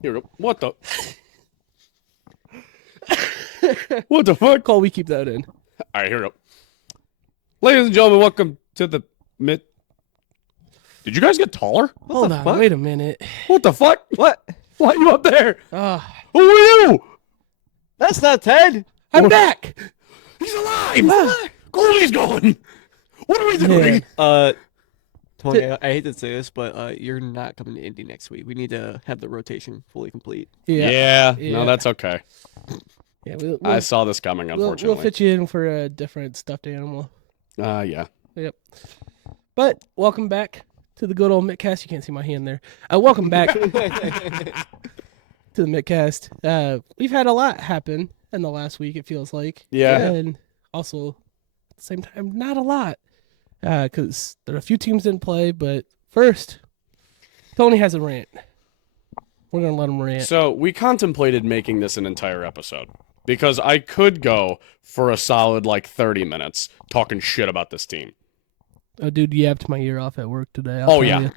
Here we go. What the? What the fuck? Cole, we keep that in. All right, here we go. Ladies and gentlemen, welcome to the Mid. Did you guys get taller? Hold on, wait a minute. What the fuck? What? Why are you up there? Ah, Who are you? That's not Ted. I'm back. He's alive. Colby's going. What are we doing? Tony, I hate to say this, but you're not coming to Indy next week. We need to have the rotation fully complete. Yeah. Yeah. No, that's okay. Yeah, we'll, I saw this coming, we'll unfortunately. fit you in for a different stuffed animal. Yeah. Yep. But welcome back to the good old Mittcast. You can't see my hand there. Welcome back to the Mittcast. We've had a lot happen in the last week, it feels like. Yeah. And also, at the same time, not a lot. Because there are a few teams in play, but first, Tony has a rant. We're going to let him rant. So we contemplated making this an entire episode because I could go for a solid 30 minutes talking shit about this team. Oh, dude, yapped my ear off at work today. Oh, yeah.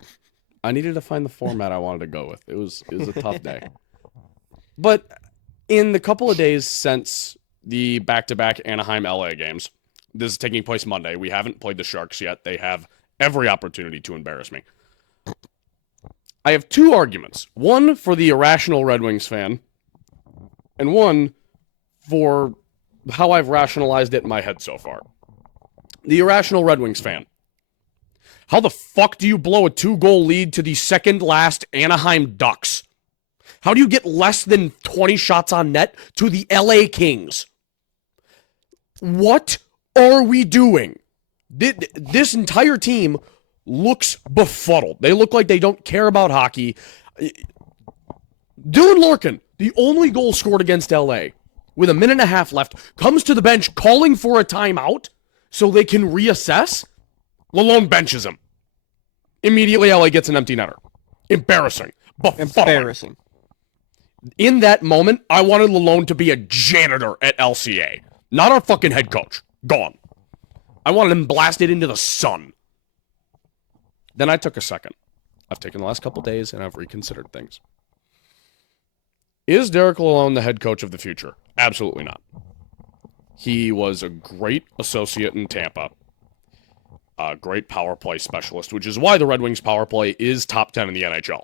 I needed to find the format I wanted to go with. It was a tough day. But in the couple of days since the back-to-back Anaheim LA games, this is taking place Monday. We haven't played the Sharks yet. They have every opportunity to embarrass me. I have two arguments. One for the irrational Red Wings fan, and one for how I've rationalized it in my head so far. The irrational Red Wings fan. How the fuck do you blow a 2-goal lead to the second-last Anaheim Ducks? How do you get less than 20 shots on net to the LA Kings? What are we doing? This entire team looks befuddled. They look like they don't care about hockey. Dylan Larkin, the only goal scored against LA, with a minute and a half left, comes to the bench calling for a timeout so they can reassess. Lalone benches him. Immediately, LA gets an empty netter. Embarrassing. Embarrassing. In that moment, I wanted Lalone to be a janitor at LCA, not our fucking head coach. Gone. I wanted him blasted into the sun. Then I took a second. I've taken the last couple days and I've reconsidered things. Is Derek Lalone the head coach of the future? Absolutely not. He was a great associate in Tampa. A great power play specialist, which is why the Red Wings power play is top 10 in the NHL.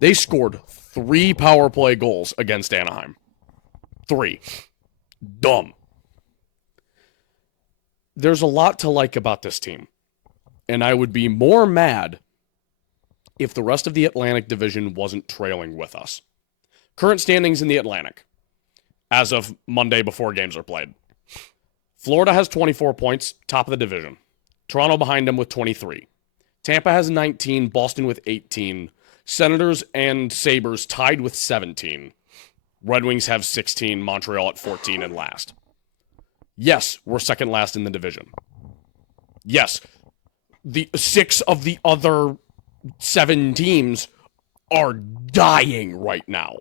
They scored 3 power play goals against Anaheim. 3. Dumb. There's a lot to like about this team. And I would be more mad if the rest of the Atlantic Division wasn't trailing with us. Current standings in the Atlantic, as of Monday before games are played. Florida has 24 points, top of the division. Toronto behind them with 23. Tampa has 19, Boston with 18. Senators and Sabres tied with 17. Red Wings have 16, Montreal at 14 and last. Yes, we're second last in the division. Yes, the 6 of the other 7 teams are dying right now.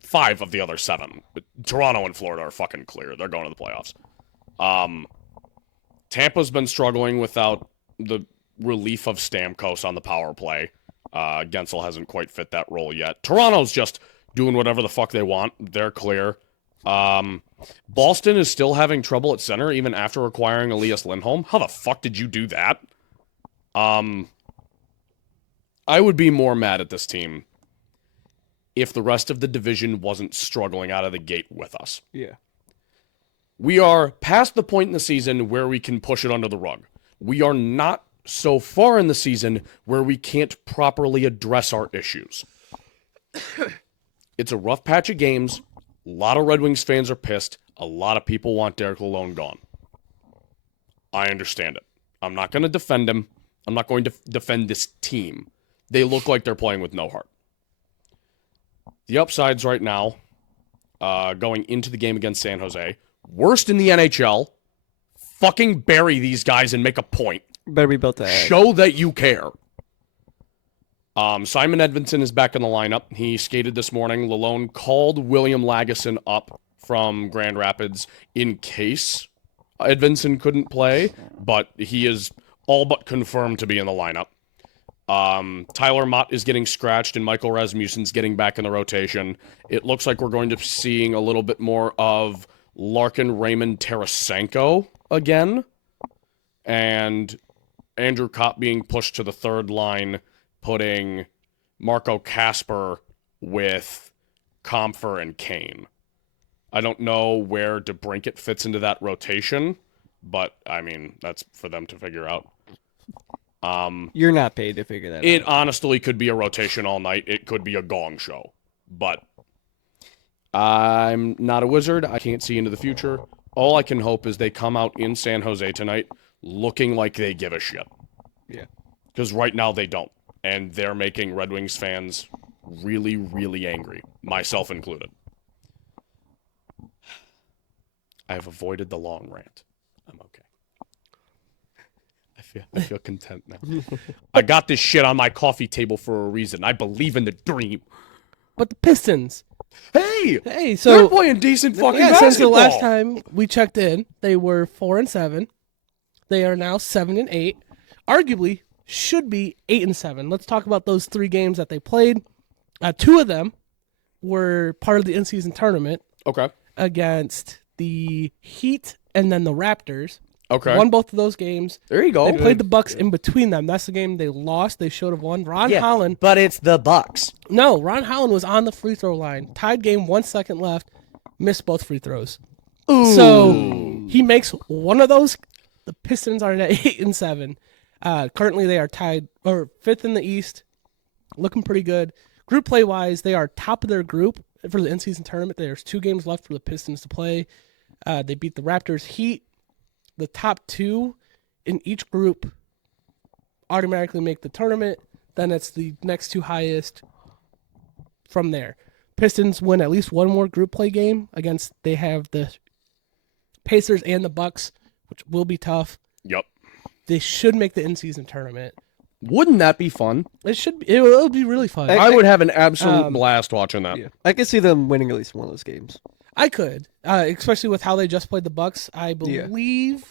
5 of the other 7. Toronto and Florida are fucking clear. They're going to the playoffs. Tampa's been struggling without the relief of Stamkos on the power play. Gensel hasn't quite fit that role yet. Toronto's just doing whatever the fuck they want. They're clear. Boston is still having trouble at center even after acquiring Elias Lindholm. How the fuck did you do that? I would be more mad at this team if the rest of the division wasn't struggling out of the gate with us. Yeah. We are past the point in the season where we can push it under the rug. We are not so far in the season where we can't properly address our issues. It's a rough patch of games. A lot of Red Wings fans are pissed. A lot of people want Derek Lalone gone. I understand it. I'm not going to defend him. I'm not going to defend this team. They look like they're playing with no heart. The upsides right now, going into the game against San Jose, worst in the NHL, fucking bury these guys and make a point. Better be built to egg. Show that you care. Simon Edvinsson is back in the lineup. He skated this morning. Lalone called William Lagesson up from Grand Rapids in case Edvinsson couldn't play, but he is all but confirmed to be in the lineup. Tyler Mott is getting scratched, and Michael Rasmussen's getting back in the rotation. It looks like we're going to be seeing a little bit more of Larkin, Raymond, Tarasenko again, and Andrew Kopp being pushed to the third line, putting Marco Kasper with Comfer and Kane. I don't know where DeBrincat fits into that rotation, but, I mean, that's for them to figure out. You're not paid to figure that It out. honestly could be a rotation all night. It could be a gong show. But I'm not a wizard. I can't see into the future. All I can hope is they come out in San Jose tonight looking like they give a shit. Yeah. Because right now they don't. And they're making Red Wings fans really, really angry. Myself included. I have avoided the long rant. I'm okay. I feel content now. I got this shit on my coffee table for a reason. I believe in the dream. But the Pistons. Hey! Hey, They're so playing decent fucking yeah, basketball. since the last time we checked in, they were 4-7. They are now 7-8. Arguably, should be 8-7. Let's talk about those 3 games that they played. 2 of them were part of the in-season tournament Okay. against the Heat and then the Raptors. Okay. Won both of those games. There you go. They played the Bucks in between them. That's the game they lost. They should have won. Ron Yeah, Holland. but it's the Bucks. No, Ron Holland was on the free throw line. Tied game, 1 second left. Missed both free throws. Ooh. So he makes one of those. The Pistons are at 8-7. Currently, they are tied or 5th in the East. Looking pretty good. Group play wise, they are top of their group for the in-season tournament. There's 2 games left for the Pistons to play. They beat the Raptors, Heat. The top 2 in each group automatically make the tournament. Then it's the next 2 highest from there. Pistons win at least one more group play game against. They have the Pacers and the Bucks, which will be tough. Yep. They should make the in-season tournament. Wouldn't that be fun? It should. It'll be really fun. I would have an absolute blast watching that. Yeah. I could see them winning at least one of those games. I could, especially with how they just played the Bucks. I believe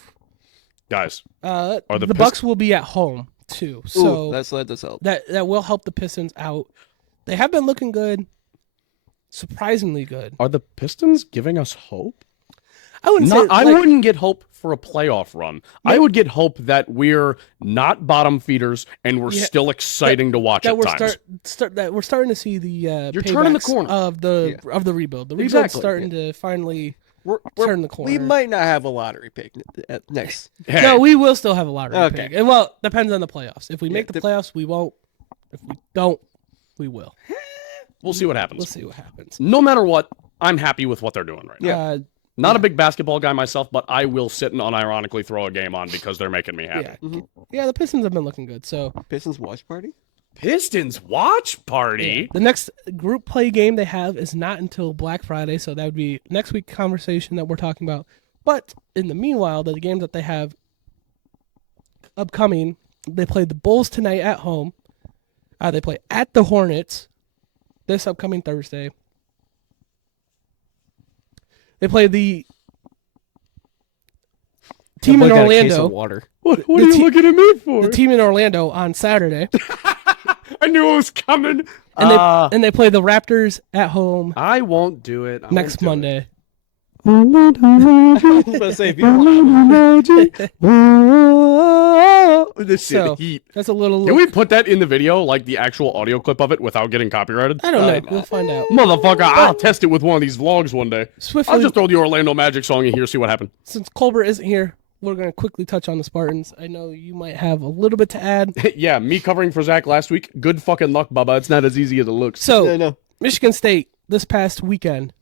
Guys, the the Bucks will be at home too, so Ooh, that's let us help. that will help the Pistons out. They have been looking good, surprisingly good. are the Pistons giving us hope? I wouldn't say. I like, wouldn't get hope for a playoff run. I would get hope that we're not bottom feeders and we're Yeah, still exciting to watch that at we're times. that we're starting to see the You're turning the paybacks corner. of the rebuild. The rebuild's Exactly. starting to finally We're, turn the corner. we might not have a lottery pick next. Hey, No, we will still have a lottery Okay. pick. And well, depends on the playoffs. If we make the the- playoffs, we won't. If we don't, we will. we'll see what happens. We'll see what happens. No matter what, I'm happy with what they're doing right now. Yeah. Not a big basketball guy myself, but I will sit and unironically throw a game on because they're making me happy. Yeah, Mm-hmm. yeah. The Pistons have been looking good. So Pistons watch party? Pistons watch party. the next group play game they have is not until Black Friday. So that would be next week conversation that we're talking about. But in the meanwhile, the games that they have upcoming, they play the Bulls tonight at home. They play at the Hornets this upcoming Thursday. They play the team in Orlando. Water. What The are you te- looking at me for? The team in Orlando on Saturday, I knew it was coming. and they play the Raptors at home I won't do it. I next won't do it. Monday. Let's say if you This shit So heat. that's a little. Can we put that in the video, like the actual audio clip of it, without getting copyrighted? I don't know. We'll find out. Motherfucker, I'll test it with one of these vlogs one day. Swiftly, I'll just throw the Orlando Magic song in here, see what happens. since Colbert isn't here, we're going to quickly touch on the Spartans. I know you might have a little bit to add. Yeah, me covering for Zach last week. Good fucking luck, Bubba. It's not as easy as it looks. So, no. Michigan State this past weekend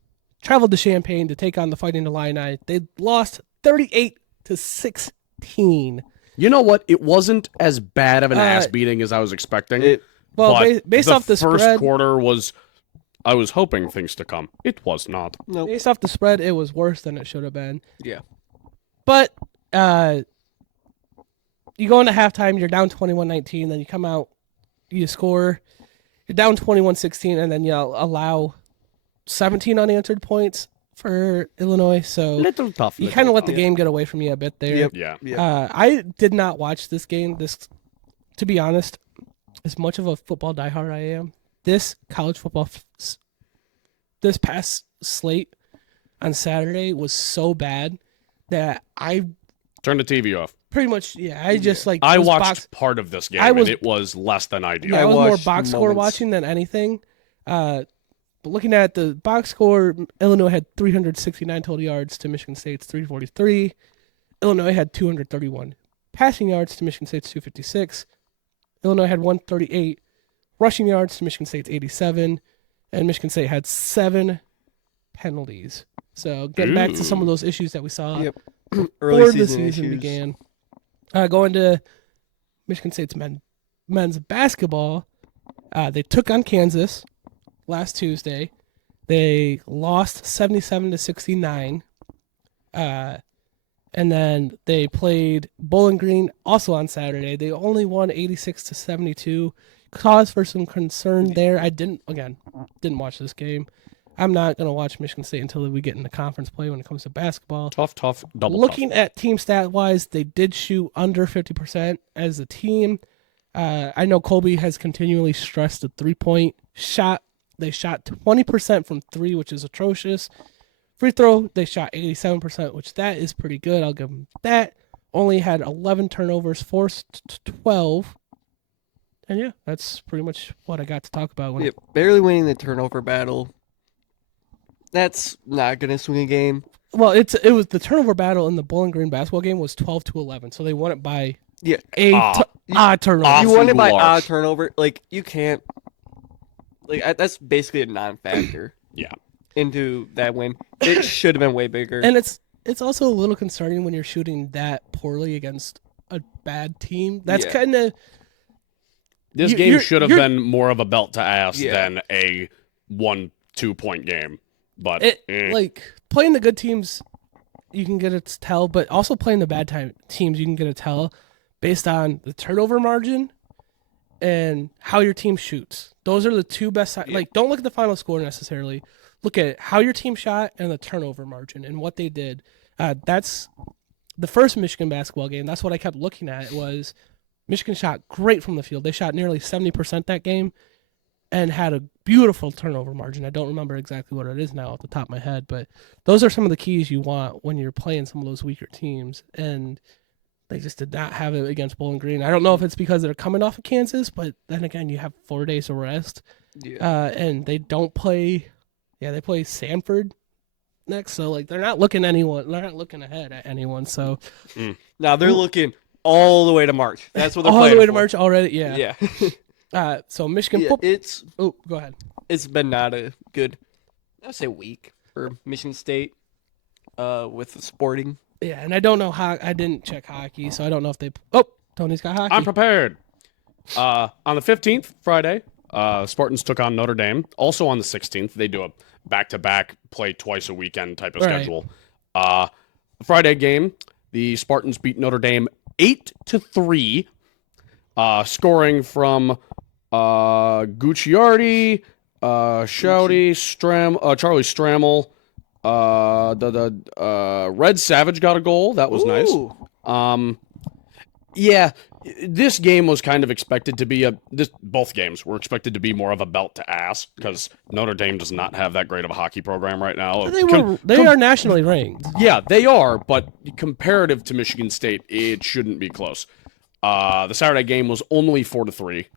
traveled to Champaign to take on the Fighting Illini. They lost 38-16. You know what? It wasn't as bad of an Uh, ass beating as I was expecting. Well, but based off the first spread, quarter was, I was hoping things to come. It was not. Nope. based off the spread, it was worse than it should have been. Yeah. But you go into halftime, you're down 21-19, then you come out, you score, you're down 21-16, and then you allow 17 unanswered points for Illinois. So Little tough. you kind of let the game get away from you a bit there. Yep. Yeah. Yeah. I did not watch this game. To be honest, as much of a football diehard I am, this college football, this past slate on Saturday was so bad that I Turn the TV off. pretty much, I just like I was watched part of this game, I was- and it was less than ideal. I was more watched box score moments. watching than anything. But looking at the box score, Illinois had 369 total yards to Michigan State's 343. Illinois had 231 passing yards to Michigan State's 256. Illinois had 138 rushing yards to Michigan State's 87. And Michigan State had 7 penalties. So getting back to some of those issues that we saw Yep. before Early the season season issues. began. Going to Michigan State's men's basketball, they took on Kansas last Tuesday. They lost 77-69. And then they played Bowling Green also on Saturday. They only won 86-72. Cause for some concern there. I didn't watch this game. I'm not going to watch Michigan State until we get into conference play when it comes to basketball. Tough, double Looking at team stat wise, they did shoot under 50% as a team. I know Colby has continually stressed the 3-point shot. They shot 20% from 3, which is atrocious. Free throw, they shot 87%, which that is pretty good. I'll give them that. Only had 11 turnovers, forced 12. And yeah, that's pretty much what I got to talk about. Yeah, barely winning the turnover battle. That's not gonna swing a game. Well, it was the turnover battle in the Bowling Green basketball game was 12-11, so they won it by Yeah, odd turnover. Awful you won it by large. odd turnover. Like you can't. Like that's basically a non-factor. Yeah. Into that win, it should have been way bigger. And it's also a little concerning when you're shooting that poorly against a bad team. That's Yeah. kind of This You- game you're- should have you're- been more of a belt to ass Yeah. than a 1-2 point game. But like playing the good teams, you can get a tell, but also playing the bad teams, you can get a tell based on the turnover margin and how your team shoots. Those are the two best. Like, don't look at the final score necessarily. Look at how your team shot and the turnover margin and what they did. That's the first Michigan basketball game. That's what I kept looking at. Was Michigan shot great from the field. They shot nearly 70% that game and had a beautiful turnover margin. I don't remember exactly what it is now off the top of my head, but those are some of the keys you want when you're playing some of those weaker teams. And they just did not have it against Bowling Green. I don't know if it's because they're coming off of Kansas, but then again, you have 4 days of rest. Yeah. And they don't play. Yeah, they play Sanford next, so like they're not looking ahead at anyone. So Now they're looking all the way to March. That's what they're all playing the way to for. March already. Yeah. Yeah. So Michigan Yeah, football. it's Oh, go ahead. been not a good, I would say, week for Michigan State. With the Sporting. Yeah, and I don't know how. I didn't check hockey, so I don't know if they. Oh, Tony's got hockey. I'm prepared. On the 15th, Friday, Spartans took on Notre Dame. Also on the 16th, they do a back-to-back, play twice a weekend type of Right. schedule. The Friday game, the Spartans beat Notre Dame 8-3, scoring from Gucciardi, Shouty, Charlie Strammel. Red Savage got a goal. That was Ooh. nice. Yeah, this game was kind of expected to be both games were expected to be more of a belt to ass because Notre Dame does not have that great of a hockey program right now. They are nationally ranked. Yeah, they are, but comparative to Michigan State, it shouldn't be close. The Saturday game was only 4-3.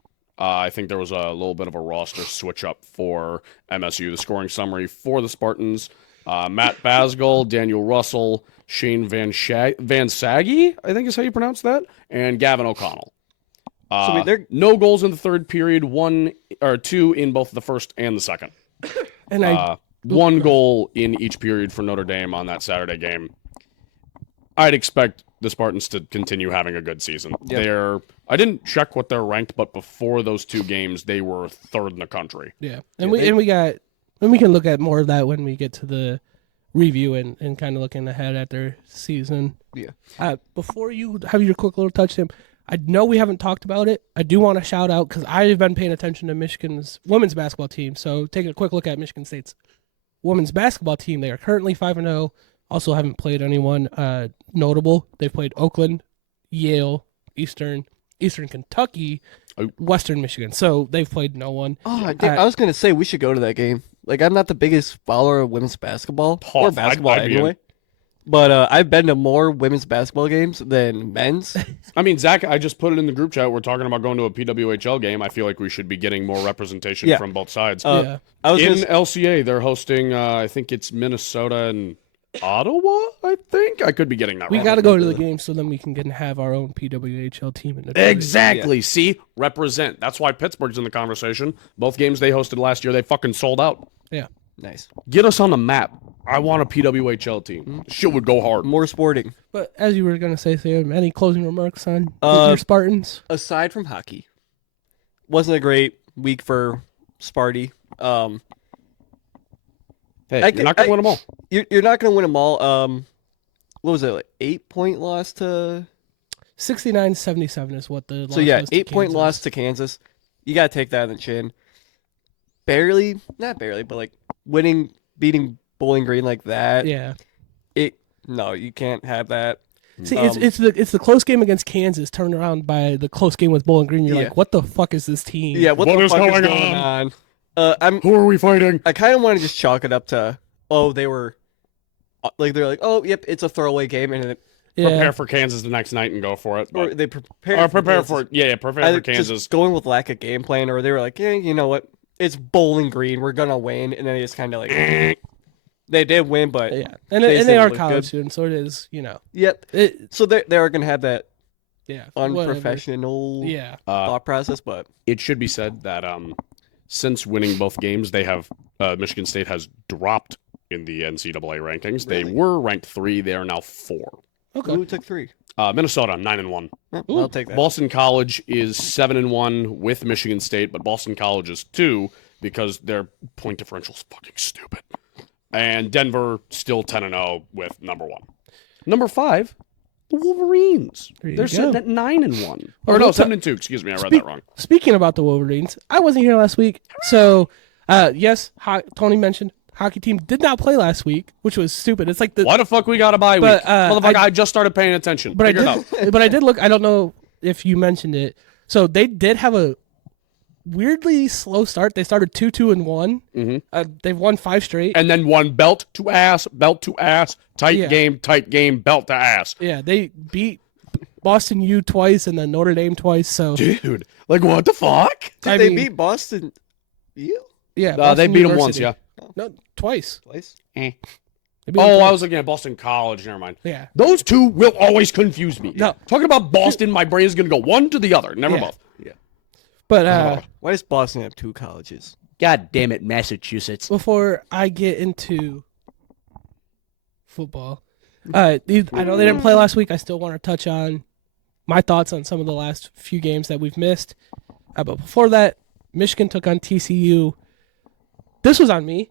I think there was a little bit of a roster switch up for MSU. The scoring summary for the Spartans: Matt Basgall, Daniel Russell, Shane Van Saggy, I think is how you pronounce that, and Gavin O'Connell. I mean, they're- No goals in the third period, 1 or 2 in both the first and the second. And One goal in each period for Notre Dame on that Saturday game. I'd expect the Spartans to continue having a good season. Yep. I didn't check what they're ranked, but before those 2 games, they were 3rd in the country. yeah, and we can look at more of that when we get to the review and kind of looking ahead at their season. Yeah. Before you have your quick little touch, Tim, I know we haven't talked about it. I do want to shout out because I've been paying attention to Michigan's women's basketball team. So taking a quick look at Michigan State's women's basketball team, they are currently 5-0. Also haven't played anyone notable. They've played Oakland, Yale, Eastern, Eastern Kentucky, Oh. Western Michigan. So they've played no one. Oh, I was gonna say we should go to that game. Like, I'm not the biggest follower of women's basketball Oh, or basketball I'd be in. anyway. But I've been to more women's basketball games than men's. I mean, Zach, I just put it in the group chat. We're talking about going to a PWHL game. I feel like we should be getting more representation Yeah. from both sides. Yeah. I was In gonna, LCA, they're hosting, I think it's Minnesota and Ottawa, I think. I could be getting that We wrong. got to go to the game so then we can have our own PWHL team in Detroit. Exactly. See? Represent. That's why Pittsburgh's in the conversation. Both games they hosted last year, they fucking sold out. Yeah. nice. Get us on the map. I want a PWHL team. Shit would go hard. More sporting. But as you were going to say, Sam, any closing remarks on Uh, your Spartans? Aside from hockey, wasn't a great week for Sparty. Hey, I you're can- not going to I- win them all. You're not gonna win them all. What was it? Like 8-point loss to. 69-77 is what the loss So yeah, was to 8-point Kansas. loss to Kansas. You gotta take that on the chin. Barely, not barely, but like beating Bowling Green like that. Yeah. No, you can't have that. See, it's the close game against Kansas turned around by the close game with Bowling Green. You're Yeah. like, what the fuck is this team? Yeah, what What the is fuck going is going on? on? Who are we fighting? I kind of want to just chalk it up to, they were, like they're like, oh, yep, it's a throwaway game, and Yeah. Prepare for Kansas the next night and go for it. or But, they prepare. or prepare Kansas. for it. Yeah, prepare Either for Kansas. just going with lack of game plan, or they were like, yeah, you know what, it's Bowling Green, we're gonna win, and then they just kind of like, they did win, but Yeah. And They they didn't are look college good. students, so it is, yep. it, So they are gonna have that yeah. whatever. unprofessional Yeah. thought process, but It should be said that since winning both games, they have Michigan State has dropped in the NCAA rankings. They Really? were ranked 3. They are now 4. Okay. who took 3? Minnesota 9-1. Ooh. I'll take that. Boston College is 7-1 with Michigan State, but Boston College is 2 because their point differential is fucking stupid. And Denver still 10-0 with number 1. Number 5, the Wolverines. There you They're go. sitting at 9-1. Well, Or no, we'll ta- 7-2. Excuse me, I read that wrong. Speaking about the Wolverines, I wasn't here last week, so yes, Tony mentioned hockey team did not play last week, which was stupid. It's like the Why the fuck we got a bye But, week? Motherfucker, I just started paying attention. but Figure it I out. did but I did look. I don't know if you mentioned it. So they did have a weirdly slow start. They started 2-2-1. Mhm. They've won 5 straight. And then one belt to ass, tight Yeah. game, belt to ass. Yeah, they beat Boston U twice and then Notre Dame twice. So Dude, like what the fuck? Did I they mean- beat Boston? You yeah, They Boston beat them once, University. yeah. No, twice. twice? They beat them Oh, I twice. was looking at Boston College. Never mind. Yeah. Those two will always confuse me. No. Talking about Boston, my brain is going to go one to the other, never Yeah. both. But Why does Boston have 2 colleges? God damn it, Massachusetts. before I get into football, I know they didn't play last week. I still want to touch on my thoughts on some of the last few games that we've missed. But before that, Michigan took on TCU. This was on me.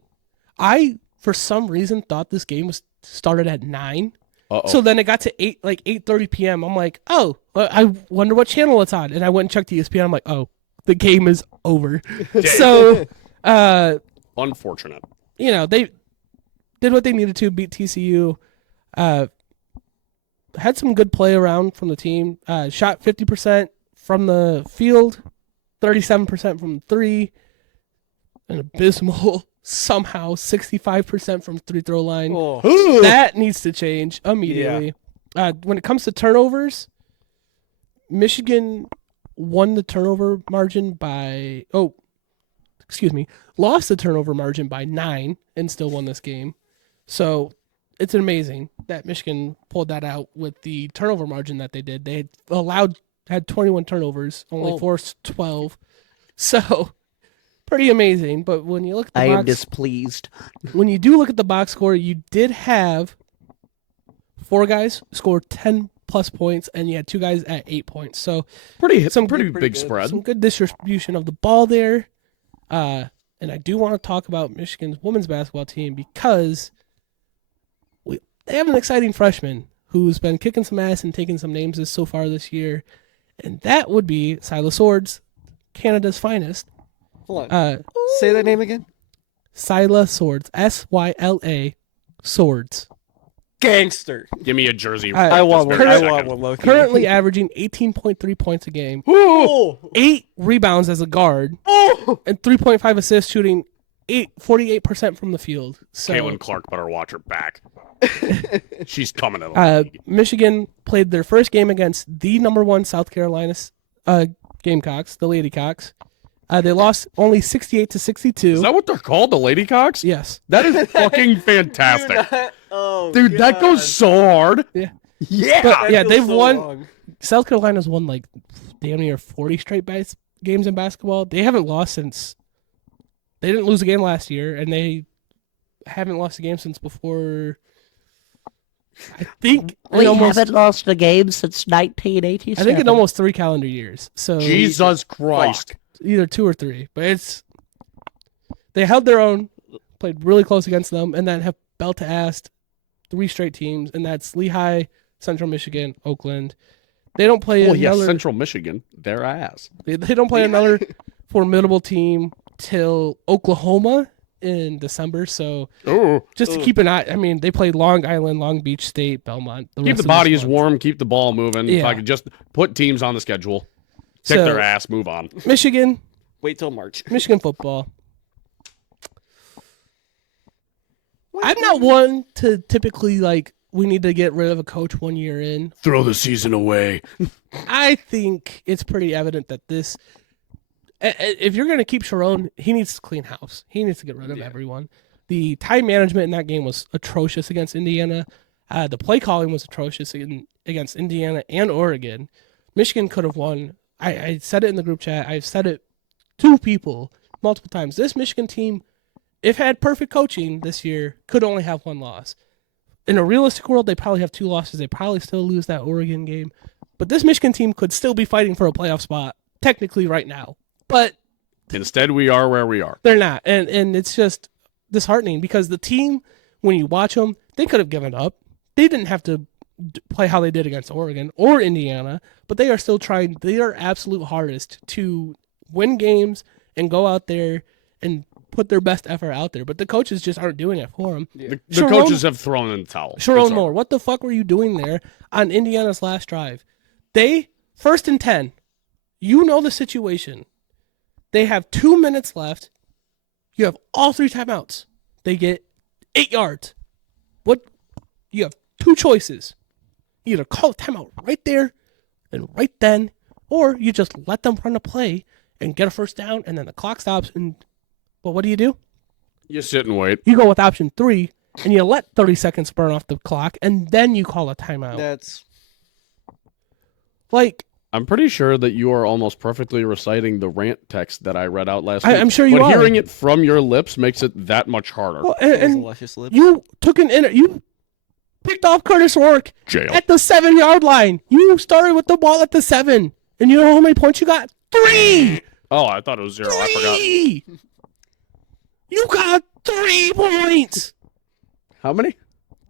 I, for some reason, thought this game was started at 9. Uh-oh. So then it got to 8:30 p.m. I'm like, oh, I wonder what channel it's on. And I went and checked ESPN. I'm like, oh, the game is over. So, Unfortunate. they did what they needed to beat TCU. Had some good play around from the team. Shot 50% from the field, 37% from 3, and abysmal somehow 65% from free throw line. Oh, That needs to change immediately. When it comes to turnovers, Michigan won the turnover margin by lost the turnover margin by 9 and still won this game. So it's amazing that Michigan pulled that out with the turnover margin that they did. They had 21 turnovers, only forced 12. So pretty amazing. But when you look at the I box, am displeased. when you do look at the box score, you did have 4 guys score 10 plus points, and you had 2 guys at 8 points. So Pretty Some big good- spread. some good distribution of the ball there. And I do want to talk about Michigan's women's basketball team because they have an exciting freshman who's been kicking some ass and taking some names so far this year, and that would be Sila Swords, Canada's finest. hold on. Say that name again. Sila Swords, Syla Swords. Gangster. Give me a jersey. I want this one. very I want second. one, Loki. Currently averaging 18.3 points a game, Oh. 8 rebounds as a guard, Oh. and 3.5 assists, shooting 48% from the field. So Caitlin Clark better watch her back. She's coming to the league. Michigan played their first game against the number 1 South Carolina Gamecocks, the Ladycocks. They lost only 68-62. Is that what they're called, the Ladycocks? Yes. That is fucking fantastic. Oh, Dude, that goes so hard. Yeah. Yeah. But, yeah, feels they've so won. long. South Carolina's won like damn near 40 straight games in basketball. They haven't lost since. They didn't lose a game last year, and they haven't lost a game since before. I think We almost. haven't lost a game since 1987. I think in almost 3 calendar years. So Jesus Christ. either 2 or 3, but it's. They held their own, played really close against them, and then have belt to ass 3 straight teams, and that's Lehigh, Central Michigan, Oakland. They don't play Well, yes, another. Central Michigan, their ass. They don't play another formidable team till Oklahoma in December. So Ooh. just to keep an eye. I mean, they played Long Island, Long Beach State, Belmont. Keep rest the of this bodies month. warm, keep the ball moving. Yeah. If I could just put teams on the schedule, kick So- their ass, move on. Michigan Wait till March. football. I'm not one to typically like we need to get rid of a coach 1 year in. Throw the season away. I think it's pretty evident that this. If you're going to keep Sharon, he needs to clean house. He needs to get rid of everyone. The time management in that game was atrocious against Indiana. The play calling was atrocious against Indiana and Oregon. Michigan could have won. I said it in the group chat. I've said it to people multiple times. This Michigan team, if had perfect coaching this year, could only have 1 loss. In a realistic world, they probably have 2 losses. They probably still lose that Oregon game. But this Michigan team could still be fighting for a playoff spot, technically right now. But Instead, we are where we are. they're not. And it's just disheartening because the team, when you watch them, they could have given up. They didn't have to play how they did against Oregon or Indiana, but they are still trying their absolute hardest to win games and go out there and put their best effort out there. But the coaches just aren't doing it for them. The Sharon- coaches have thrown in the towel. Sharon It's Moore, what the fuck were you doing there on Indiana's last drive? They, 1st and 10, you know the situation. They have 2 minutes left. You have all 3 timeouts. They get 8 yards. What? You have 2 choices. You either call a timeout right there and right then, or you just let them run a play and get a first down, and then the clock stops. And well, what do? You sit and wait. You go with option 3, and you let 30 seconds burn off the clock, and then you call a timeout. That's Like, I'm pretty sure that you are almost perfectly reciting the rant text that I read out last week. I'm sure you but are. hearing it from your lips makes it that much harder. well, those and luscious lips. you took you picked off Curtis Rourke Jail. at the 7-yard line. You started with the ball at the 7, and you know how many points you got? 3. Oh, I thought it was 0. I forgot. 3. You got 3 points. How many?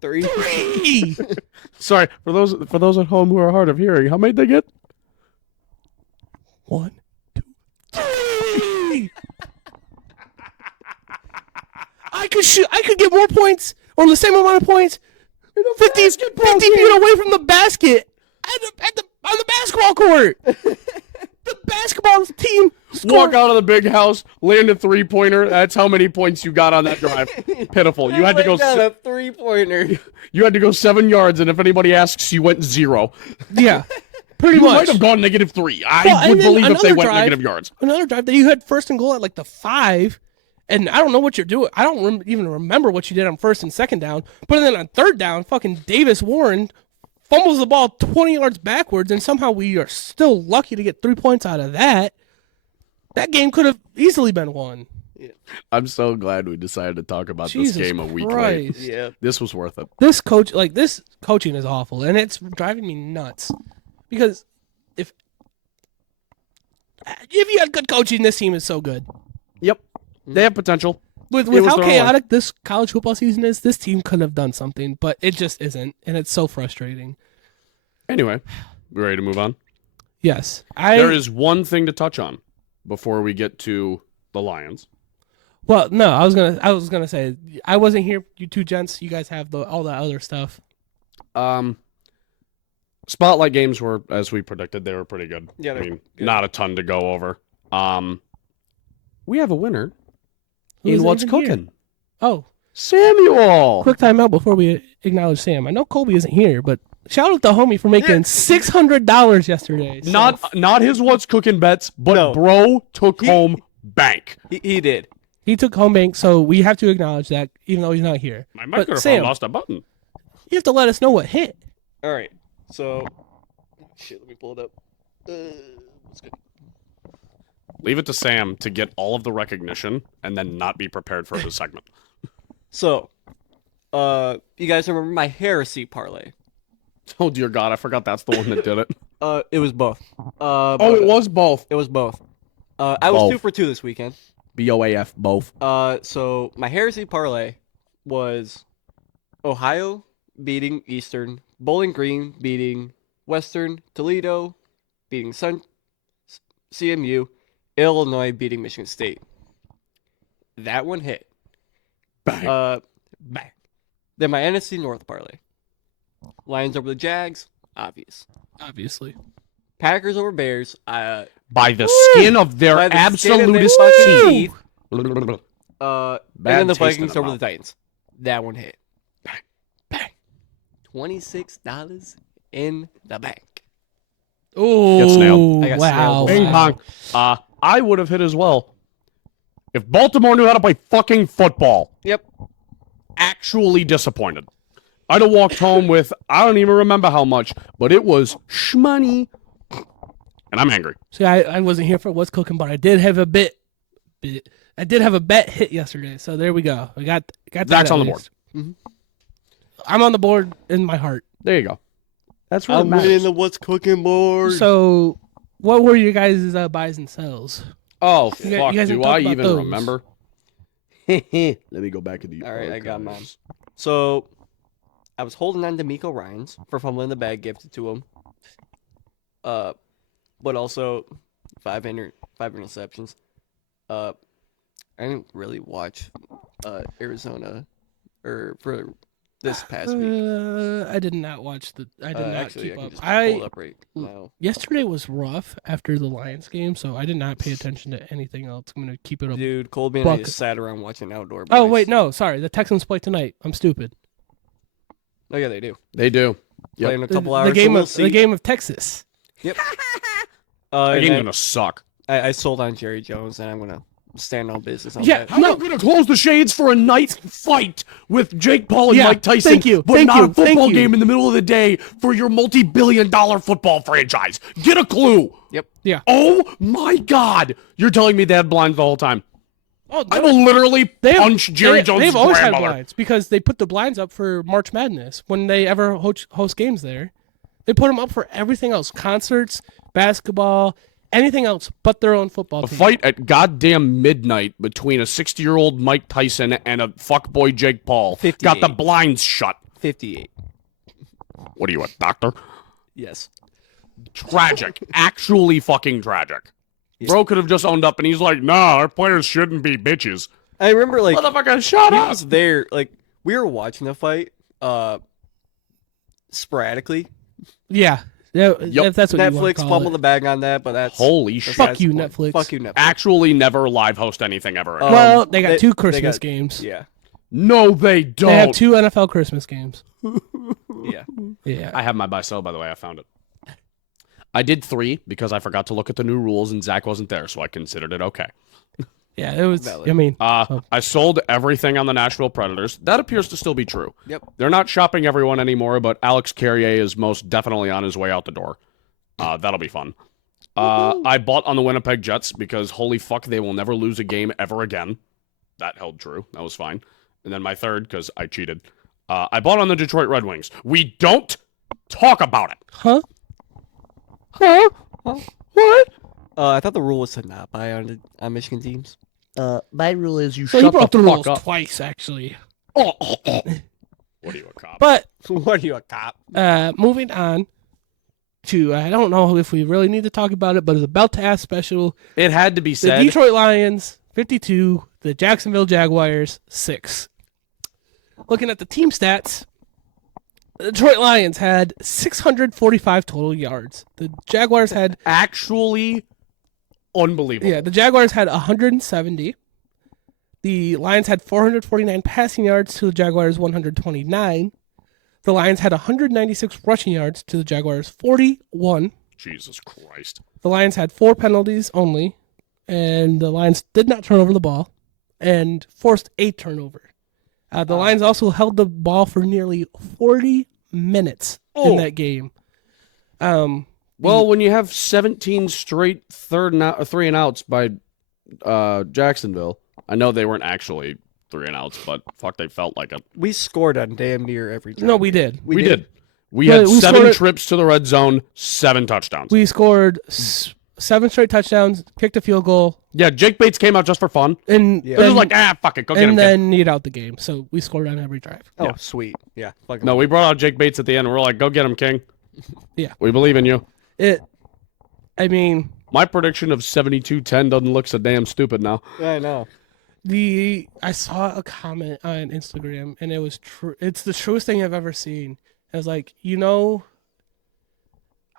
3. 3. Sorry, for those at home who are hard of hearing, how many did they get? 1, 2, 3. I could get more points or the same amount of points. 50 feet away from the basket on the basketball court. The basketball team Walk out of the big house, land a 3-pointer. That's how many points you got on that drive. Pitiful. You had to go. a 3-pointer. You had to go 7 yards, and if anybody asks, you went 0. Yeah, pretty You much. might have gone -3. I Well, and would then believe if they another went drive- negative yards. Another drive that you had 1st and goal at like the 5, and I don't know what you're doing. I don't even remember what you did on 1st and 2nd down. But then on 3rd down, fucking Davis Warren fumbles the ball 20 yards backwards, and somehow we are still lucky to get 3 points out of that. That game could have easily been won. I'm so glad we decided to talk about Jesus this game a week Christ. late. Yeah. This was worth it. This coaching is awful, and it's driving me nuts. Because if you had good coaching, this team is so good. Yep. They have potential. With was how their own way. chaotic this college football season is, this team could have done something, but it just isn't, and it's so frustrating. Anyway, we ready to move on? Yes, There is one thing to touch on before we get to the Lions. Well, no, I was gonna say I wasn't here. You two gents, you guys have all the other stuff. Spotlight games were, as we predicted, they were pretty good. Yeah, I they're mean, good. not a ton to go over. We have a winner Who is in What's even here? Cooking. Oh, Samuel! quick timeout before we acknowledge Sam. I know Colby isn't here, but shout out to homie for making $600 yesterday. So Not his What's Cooking bets, but No. bro took home bank. He did. he took home bank, so we have to acknowledge that, even though he's not here. My But microphone Sam, lost a button. you have to let us know what hit. All right. So, shit. Let me pull it up. What's good? Leave it to Sam to get all of the recognition and then not be prepared for his segment. So, you guys remember my heresy parlay? Oh, dear God, I forgot that's the one that did it. It was both. Oh, it was both. It was both. I was Both. 2 for 2 this weekend. BOAF, both. So my heresy parlay was Ohio beating Eastern, Bowling Green beating Western, Toledo beating CMU, Illinois beating Michigan State. That one hit. Bang. Bang. Then my NFC North parlay. Lions over the Jags, Obviously. Packers over Bears. By the skin of their By the skin of their absolutist fucking teeth. and Bad then the taste in Vikings the over mouth. the Titans. That one hit. Bang. Bang. $26 in the bank. Oh, Gets nailed. I got wow. snailed. Bing wow. bong. I would have hit as well. If Baltimore knew how to play fucking football, Yep. actually disappointed. I'd have walked home with, I don't even remember how much, but it was shmoney. And I'm angry. See, I wasn't here for What's Cooking, but I did have a I did have a bet hit yesterday, so there we go. I got that. Zach's at on the least. board. Mhm. I'm on the board in my heart. There you go. That's what I'm winning the What's Cooking board. So, what were your guys' buys and sells? Oh, You guys fuck. didn't Do talk I about even those. remember? Let me go back to the All right, I got archives. So, I was holding on to Miko Ryans for fumbling the bag gifted to him. But also 5 interceptions. I didn't really watch Arizona or for this past week. I did not watch I did not Actually, keep I can up. just pull it up right now. Yesterday was rough after the Lions game, so I did not pay attention to anything else. I'm gonna keep it up. Dude, Colby and I Buck- just sat around watching outdoor. Oh boys. wait, no, sorry. The Texans play tonight. I'm stupid. Oh yeah, they do. They do. Yep. Play in a The, couple the hours. game so we'll of see. the game of Texas. Yep. That And game's I- gonna suck. I sold on Jerry Jones, and I'm gonna stand on business on Yeah, that. How about gonna close the shades for a night fight with Jake Paul and Yeah, Mike Tyson, thank you, but thank not you, a thank football you. game in the middle of the day for your multi-billion-dollar football franchise? Get a clue. Yep. Yeah. Oh my God! You're telling me they had blinds the whole time? Oh, I will literally They have- punch Jerry Jones' They've always had grandmother. blinds because they put the blinds up for March Madness when they ever host games there. They put them up for everything else: concerts, basketball, anything else but their own football A team. fight at goddamn midnight between a 60-year-old Mike Tyson and a fuckboy Jake Paul 58. got the blinds shut. 58. What are you, a doctor? Yes. Tragic. Actually fucking tragic. Bro could have just owned up and he's like, nah, our players shouldn't be bitches. I remember like Motherfucker, shut he up. was there. Like we were watching the fight, sporadically. Yeah, if that's what you want Netflix to call fumbled it. the bag on that, but that's Holy that's shit. Fuck besides you, the point. Netflix. Fuck you, Netflix. Actually never live host anything ever. Well, they got two they Christmas got- games. Yeah. No, they don't. They have two NFL Christmas games. Yeah. Yeah. I have my buy-sell, by the way. I found it. I did 3 because I forgot to look at the new rules and Zach wasn't there, so I considered it okay. Yeah, it was. Valid. I mean, I sold everything on the Nashville Predators. That appears to still be true. Yep. They're not shopping everyone anymore, but Alex Carrier is most definitely on his way out the door. That'll be fun. I bought on the Winnipeg Jets because holy fuck, they will never lose a game ever again. That held true. That was fine. And then my third, because I cheated, I bought on the Detroit Red Wings. We don't talk about it. huh? What? I thought the rule was to not buy on Michigan teams. My rule is you So he shut broke the the fuck rules up. twice, actually. What are you, a cop? But What are you, a cop? moving on to, I don't know if we really need to talk about it, but it's about to ask special. It had to be The said. Detroit Lions 52, the Jacksonville Jaguars 6. Looking at the team stats, The Detroit Lions had 645 total yards. The Jaguars had Actually unbelievable. the Jaguars had 170. The Lions had 449 passing yards to the Jaguars 129. The Lions had 196 rushing yards to the Jaguars 41. Jesus Christ. The Lions had 4 penalties only, and the Lions did not turn over the ball and forced a turnover. The Lions also held the ball for nearly 40 minutes in that game. Well, when you have 17 straight 3 and outs by Jacksonville, I know they weren't actually 3 and outs, but fuck, they felt like it. We scored on damn near every drive. No, we did. We did. We But had we 7 scored- trips to the red zone, 7 touchdowns. We scored 7 straight touchdowns, kicked a field goal, Yeah, Jake Bates came out just for fun. and Yeah. It was and, like, fuck it, go get him. and kid. then need out the game. So we scored on every drive. Oh, Yeah. sweet. Yeah. Fucking No, we brought out Jake Bates at the end, and we're like, go get him, King. Yeah. We believe in you. I mean, My prediction of 72-10 doesn't look so damn stupid now. I know. I saw a comment on Instagram, and it was true. It's the truest thing I've ever seen. I was like,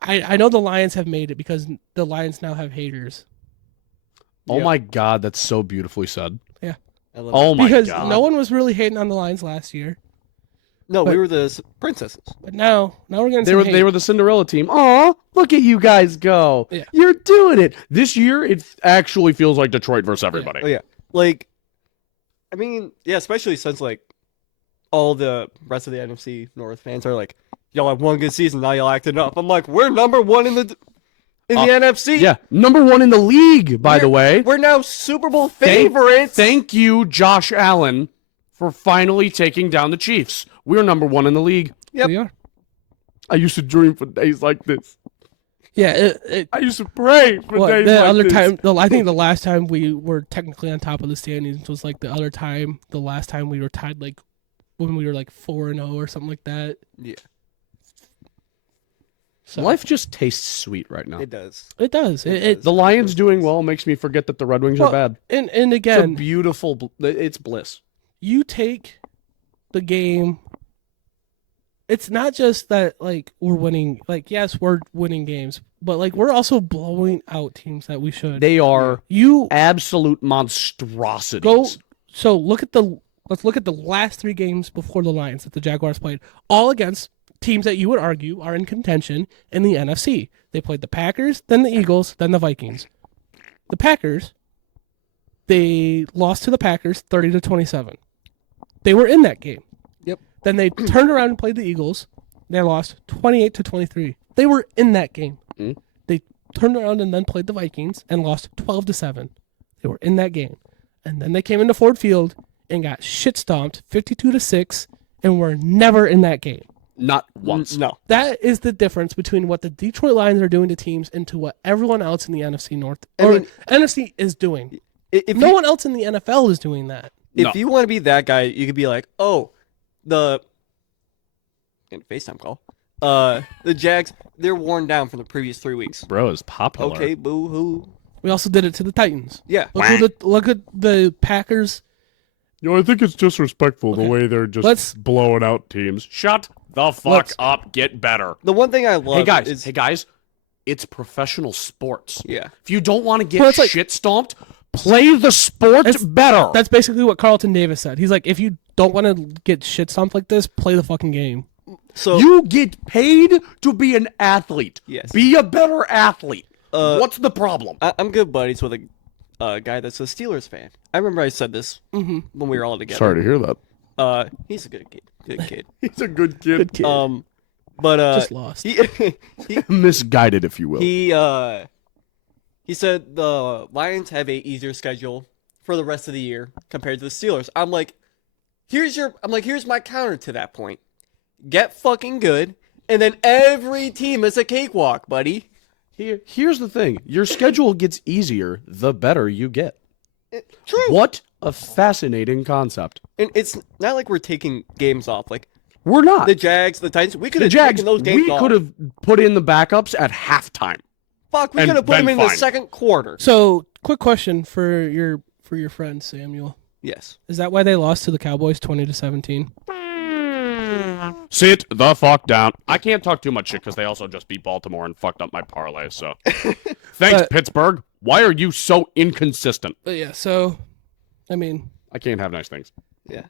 I know the Lions have made it because the Lions now have haters. Oh Yep. my God, that's so beautifully said. I love Oh it. my Because God. no one was really hating on the Lions last year, No, but- we were the princesses. but now we're getting They some were hate. they were the Cinderella team. Aw, look at you guys go. Yeah. You're doing it. This year, it actually feels like Detroit versus everybody. Oh yeah. Like, I mean, yeah, especially since like all the rest of the NFC North fans are like, y'all have one good season, now y'all acting up. I'm like, we're number one in the NFC. Yeah, number 1 in the league, by the way. We're now Super Bowl favorites. Thank you, Josh Allen, for finally taking down the Chiefs. We're number 1 in the league. Yep. We are. I used to dream for days like this. Yeah. I used to pray for days The like other this. time, I think the last time we were technically on top of the standings was like the last time we were tied, like when we were like 4-0 or something like that. Yeah, So Life just tastes sweet right now. it does. it does. It The Lions doing well makes me forget that the Red Wings Well, are bad. and It's a again, beautiful, it's bliss. you take the game. It's not just that like we're winning. Like yes, we're winning games, but like we're also blowing out teams that we should. They are You absolute monstrosities. go. So let's look at the last 3 games before the Lions that the Jaguars played, all against teams that you would argue are in contention in the NFC. They played the Packers, then the Eagles, then the Vikings. The Packers, they lost to the Packers 30-27. They were in that game. Yep. Then they turned around and played the Eagles. They lost 28-23. They were in that game. Mm. They turned around and then played the Vikings and lost 12-7. They were in that game. And then they came into Ford Field and got shit stomped 52-6 and were never in that game. Not once. No. That is the difference between what the Detroit Lions are doing to teams and to what everyone else in the NFC North NFC is doing. If No you, one else in the NFL is doing that. if No. you want to be that guy, you could be like, oh, the FaceTime call. The Jags, they're worn down from the previous 3 weeks. Bro is popular. Okay, boo hoo. We also did it to the Titans. Yeah. Look at the Packers. I think it's disrespectful Okay. way they're just Let's- blowing out teams. Shut the fuck Let's- up. Get better. The one thing I love Hey guys, it's professional sports. Yeah. If you don't want to get Well, it's like- shit stomped, play the sport It's- better. That's basically what Carlton Davis said. He's like, if you don't want to get shit stomped like this, play the fucking game. So You get paid to be an athlete. Yes. Be a better athlete. Uh, What's the problem? I'm good buddies with a guy that's a Steelers fan. I remember I said this when we were all together. to hear that. He's a good kid. Good kid. He's a good kid. But Just lost. he Misguided, if you will. he said the Lions have a easier schedule for the rest of the year compared to the Steelers. I'm like, here's my counter to that point. Get fucking good, and then every team is a cakewalk, buddy. Here's the thing. Your schedule gets easier the better you get. True. What a fascinating concept. And it's not like we're taking games off. Like We're not. the Jags, the Titans, we could The have Jags, taken those games we off. could have put in the backups at halftime. Fuck, we and could have put been them in the fine. second quarter. So, quick question for your friend Samuel. Yes. Is that why they lost to the Cowboys 20-17? Sit the fuck down. I can't talk too much shit because they also just beat Baltimore and fucked up my parlay. So, thanks, Pittsburgh. Why are you so inconsistent? But yeah, so I mean, I can't have nice things. Yeah.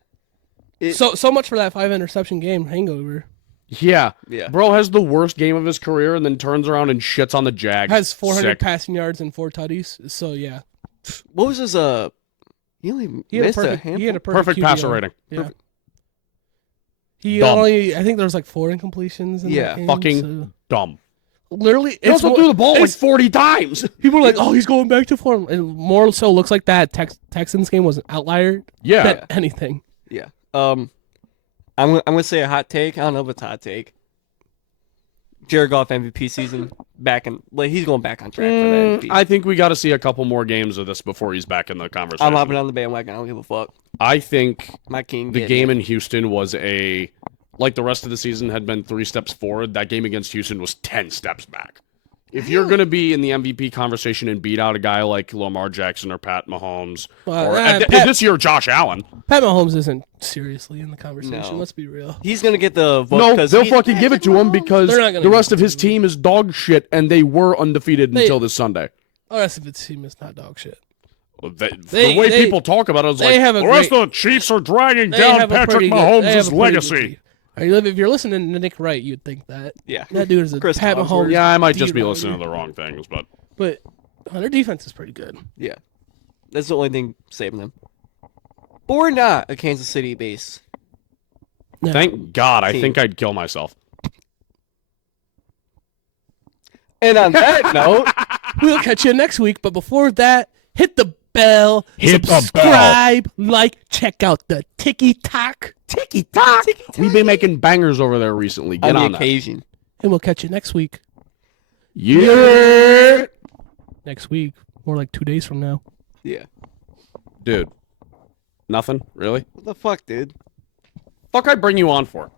so much for that 5 interception game hangover. Yeah. Yeah. Bro has the worst game of his career and then turns around and shits on the Jags. Has 400 Sick. passing yards and 4 tutties. So yeah, What was his he only he had missed a a perfect, handful. he had a Perfect QBR. passer rating. Yeah. Perfect. He Dumb. only, I think there was like 4 incompletions. In Yeah, that game, fucking so- dumb. literally. He also more- threw the ball like it's- 40 times. People are like, "Oh, he's going back to form," and more so looks like that Texans game was an outlier Yeah. than anything. Yeah. I'm gonna say a hot take. I don't know if it's a hot take. Jared Goff MVP season he's going back on track for that MVP. I think we got to see a couple more games of this before he's back in the conversation. I'm hopping on the bandwagon. I don't give a fuck. I think My king. the getting game it. in Houston was like the rest of the season had been 3 steps forward. That game against Houston was 10 steps back. If you're going to be in the MVP conversation and beat out a guy like Lamar Jackson or Pat Mahomes, or this year Josh Allen, Pat Mahomes isn't seriously in the conversation. No. Let's be real. He's gonna get the vote. no, 'cause they'll he- fucking give it to him because They're not gonna the give rest it of to his him. team is dog shit, and they were undefeated They- until this Sunday. The rest of the team is not dog shit. The way people talk about it is like, have a the rest of the Chiefs are dragging They down have a Patrick pretty good- they have Mahomes' a pretty good legacy. team. If you're listening to Nick Wright, you'd think that. Yeah. That dude is a Chris Pat Collinsworth. Mahomes. Yeah, I might just be D-rider. listening to the wrong things, but But their defense is pretty good. Yeah. That's the only thing saving them. But we're not a Kansas City base. No. thank God, I Team. think I'd kill myself. And on that note, We'll catch you next week. But before that, hit the bell, Hit the bell. subscribe, like, check out the TikTok, TikTok. We've been making bangers over there recently. Get on on the that. occasion. and we'll catch you next week. Yeah. Next week, more like 2 days from now. Yeah. Dude. Nothing? Really? What the fuck, dude? Fuck I'd bring you on for?